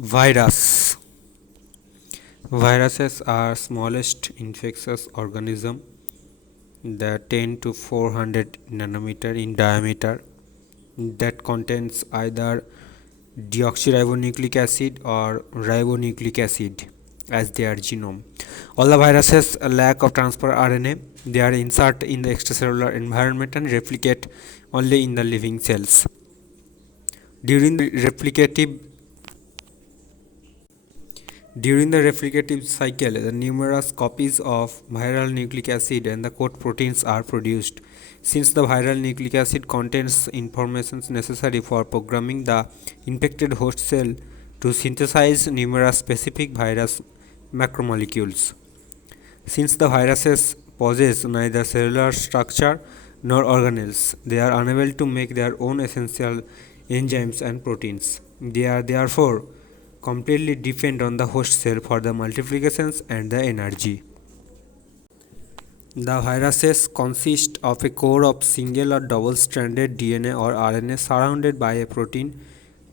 Virus. Viruses are smallest infectious organism that 10 to 400 nanometer in diameter that contains either deoxyribonucleic acid or ribonucleic acid as their genome. All the viruses lack of transfer RNA. They are insert in the extracellular environment and replicate only in the living cells. During the replicative During the replicative cycle, the numerous copies of viral nucleic acid and the coat proteins are produced. Since the viral nucleic acid contains information necessary for programming the infected host cell to synthesize numerous specific virus macromolecules. Since the viruses possess neither cellular structure nor organelles, they are unable to make their own essential enzymes and proteins. They are therefore completely depend on the host cell for the multiplications and the energy. The viruses consist of a core of single or double-stranded DNA or RNA surrounded by a protein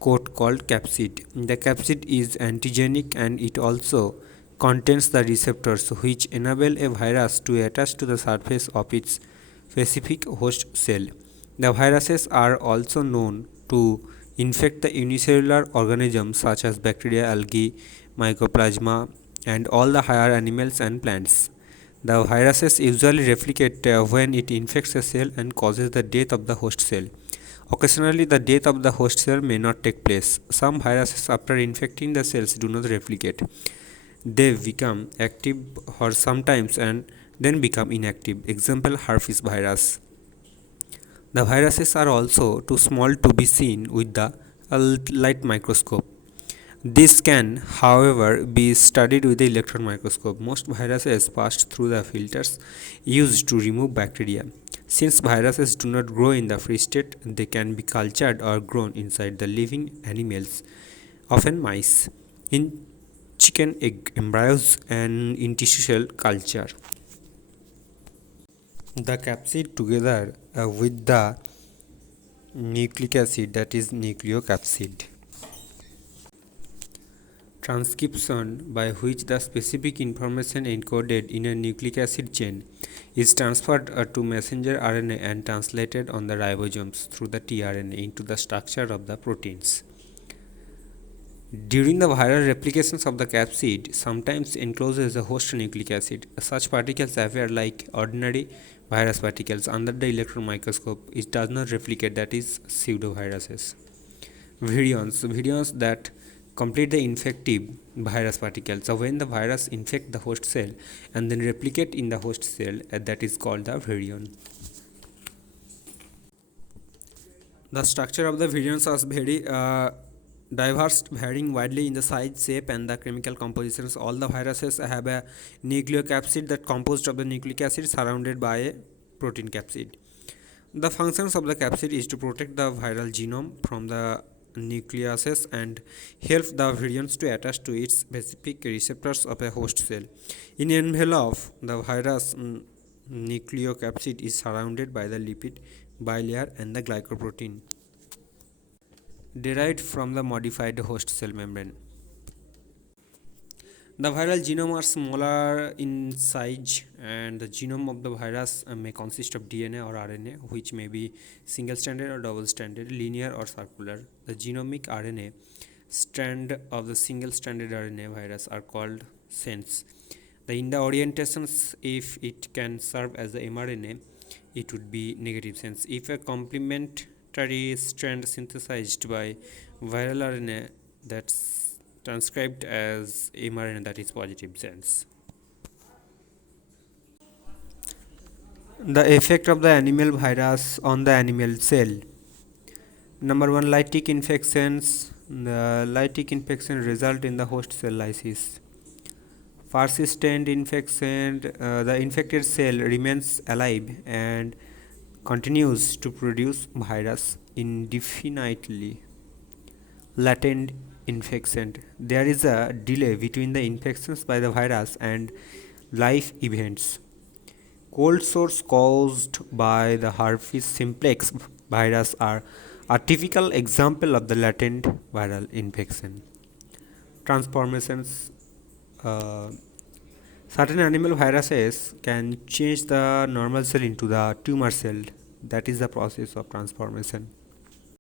coat called capsid. The capsid is antigenic and it also contains the receptors which enable a virus to attach to the surface of its specific host cell. The viruses are also known to infect the unicellular organisms such as bacteria, algae, mycoplasma, and all the higher animals and plants. The viruses usually replicate when it infects a cell and causes the death of the host cell. Occasionally, the death of the host cell may not take place. Some viruses, after infecting the cells, do not replicate. They become active for sometimes and then become inactive. Example: herpes virus. The viruses are also too small to be seen with the light microscope. This can, however, be studied with the electron microscope. Most viruses pass through the filters used to remove bacteria. Since viruses do not grow in the free state, they can be cultured or grown inside the living animals, often mice, in chicken egg embryos and in tissue cell culture. The capsid together with the nucleic acid, that is nucleocapsid. Transcription, by which the specific information encoded in a nucleic acid chain is transferred to messenger RNA and translated on the ribosomes through the tRNA into the structure of the proteins. During the viral replications of the capsid, sometimes encloses a host nucleic acid. Such particles appear like ordinary virus particles under the electron microscope. It does not replicate, that is pseudoviruses. Virions that complete the infective virus particles. So when the virus infect the host cell and then replicate in the host cell, that is called the virion. The structure of the virions is very diverse, varying widely in the size, shape, and the chemical compositions. All the viruses have a nucleocapsid that composed of the nucleic acid surrounded by a protein capsid. The functions of the capsid is to protect the viral genome from the nucleases and help the virions to attach to its specific receptors of a host cell. In envelope, the virus nucleocapsid is surrounded by the lipid bilayer and the glycoprotein derived from the modified host cell membrane. The viral genome are smaller in size, and the genome of the virus may consist of DNA or RNA, which may be single-stranded or double-stranded, linear or circular. The genomic RNA strand of the single-stranded RNA virus are called sense. In the orientations, if it can serve as the mRNA, it would be negative sense. If a complementary strand synthesized by viral RNA that's transcribed as mRNA, that is positive sense. The effect of the animal virus on the animal cell. Number 1, lytic infections. The lytic infection result in the host cell lysis. Persistent infection, the infected cell remains alive and continues to produce virus indefinitely. Latent infection, there is a delay between the infections by the virus and life events. Cold sores caused by the herpes simplex virus are a typical example of the latent viral infection. transformations. uh, Certain animal viruses can change the normal cell into the tumor cell. That is the process of transformation.